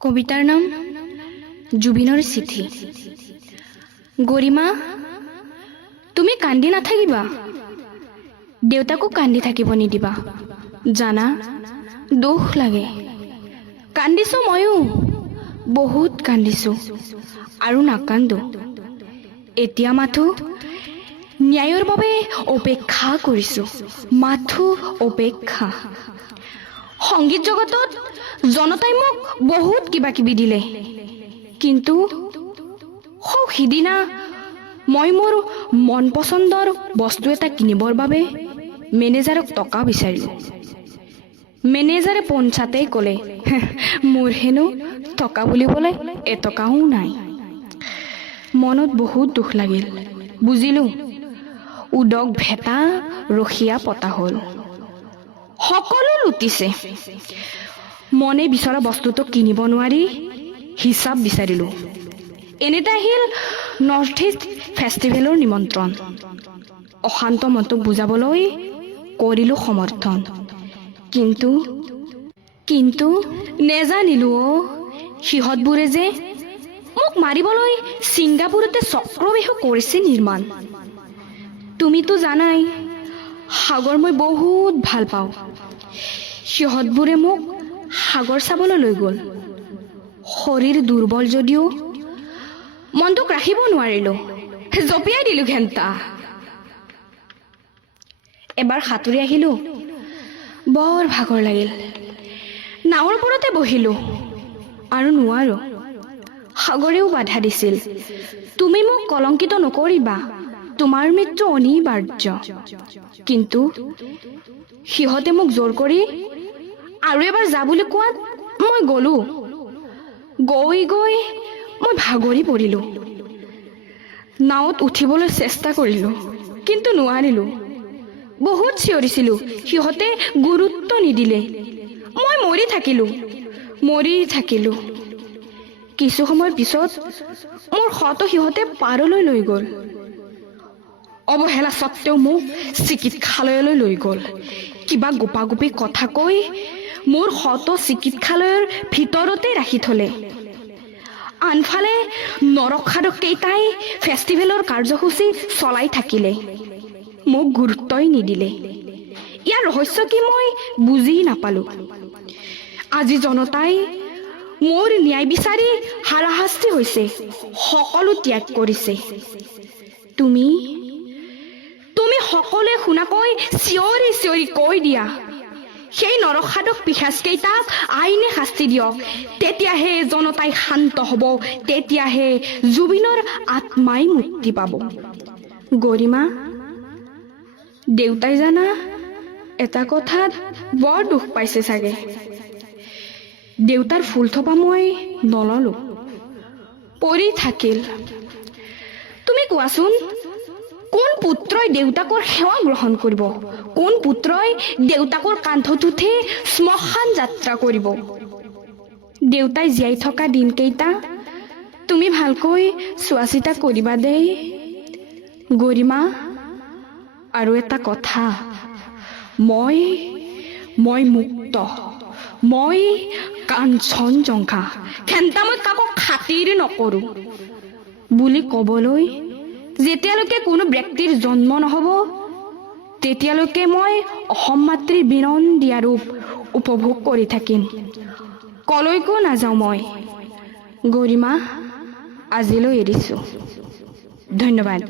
কবিতাৰ নাম জুবিনৰ চিঠি। গৰিমা, তুমি কান্দি নাথাকিবা, দেউতাকো কান্দি থাকিব নিদিবা। জানা, দুখ লাগে। কান্দিছো ময়ো, বহুত কান্দিছো, আৰু নাকান্দো। এতিয়া মাথো ন্যায়ৰ বাবে অপেক্ষা কৰিছো, মাথো অপেক্ষা। সংগীত জগতত জনতাই মোক বহুত কিবা কিবি দিলে, কিন্তু সিদিনা মই মোৰ মন পচন্দৰ বস্তু এটা কিনিবৰ বাবে মেনেজাৰক টকা বিচাৰিলো। মেনেজাৰে পঞ্চাতেই ক'লে, মোৰ হেনো টকা বুলিবলৈ এটকাও নাই। মনত বহুত দুখ লাগিল। বুজিলো, উদক ভেটা ৰখীয়া পতা হ'ল। সকলো লুটিছে। মনে বিচৰা বস্তুটো কিনিব নোৱাৰি হিচাপ বিচাৰিলো। এনেতে আহিল নৰ্থ ইষ্ট ফেষ্টিভেলৰ নিমন্ত্ৰণ। অশান্ত মনটোক বুজাবলৈ কৰিলো সমৰ্থন। কিন্তু নেজানিলো সিহঁতবোৰে যে মোক মাৰিবলৈ ছিংগাপুৰতে চক্ৰবেহু কৰিছে নিৰ্মাণ। তুমিতো জানাই, সাগৰ মই বহুত ভাল পাওঁ। সিহঁতবোৰে মোক সাগৰ চাবলৈ লৈ গ'ল। শৰীৰ দুৰ্বল যদিও মনটোক ৰাখিব নোৱাৰিলো, জঁপিয়াই দিলো ঘেণ্টা। এবাৰ সাঁতুৰি আহিলো, বৰ ভাগৰ লাগিল। নাৱৰ ওপৰতে বহিলো, আৰু নোৱাৰো। সাগৰেও বাধা দিছিল, তুমি মোক কলংকিত নকৰিবা, তোমাৰ মৃত্যু অনিবাৰ্য। কিন্তু সিহঁতে মোক জোৰ কৰি আৰু এবাৰ যা বুলি কোৱাত মই গলো। গৈ গৈ মই ভাগৰি পৰিলো। নাৱত উঠিবলৈ চেষ্টা কৰিলো, কিন্তু নোৱাৰিলো। বহুত চিঞৰিছিলো, সিহঁতে গুৰুত্ব নিদিলে। মই মৰি থাকিলো। কিছু সময়ৰ পিছত মোৰ শত সিহঁতে পাৰলৈ লৈ গ'ল। অৱহেলা স্বত্বেও মোক চিকিৎসালয়লৈ লৈ গ'ল। কিবা গোপাগোপি কথা কৈ মোৰ শত চিকিৎসালয়ৰ ভিতৰতে ৰাখি থলে। আনফালে নৰসাধক কেইটাই ফেষ্টিভেলৰ কাৰ্যসূচী চলাই থাকিলে, মোক গুৰুত্বই নিদিলে। ইয়াৰ ৰহস্য কি মই বুজি নাপালো। আজি জনতাই মোৰ ন্যায় বিচাৰি হাৰাশাস্তি হৈছে, সকলো ত্যাগ কৰিছে। তুমি সকলোৱে শুনাকৈ চিঞৰি চিঞৰি কৈ দিয়া, সেই নৰসাধক পিশাচকেইটাক আইনে শাস্তি দিয়ক। তেতিয়াহে জনতাই শান্ত হ'ব, তেতিয়াহে জুবিনৰ আত্মাই মুক্তি পাব। গৰিমা, দেউতাই জানা এটা কথাত বৰ দুখ পাইছে চাগে। দেউতাৰ ফুলথোপা মই নললো, পৰি থাকিল। তুমি কোৱাচোন, কোন পুত্ৰই দেউতাকৰ সেৱা গ্ৰহণ কৰিব? কোন পুত্ৰই দেউতাকৰ কান্ধত উঠি শ্মশান যাত্ৰা কৰিব? দেউতাই জীয়াই থকা দিনকেইটা তুমি ভালকৈ চোৱা চিতা কৰিবা দেই। গৰিমা, আৰু এটা কথা, মই মুক্ত, মই কাঞ্চনজংঘা, খেন্তা মই কাকো খাতিৰ নকৰো বুলি ক'বলৈ যেতিয়ালৈকে কোনো ব্যক্তিৰ জন্ম নহ'ব, তেতিয়ালৈকে মই অসম মাতৃৰ বিনন্দীয়া ৰূপ উপভোগ কৰি থাকিম। কলৈকো নাযাওঁ মই। গৰিমা, আজিলৈ এৰিছো। ধন্যবাদ।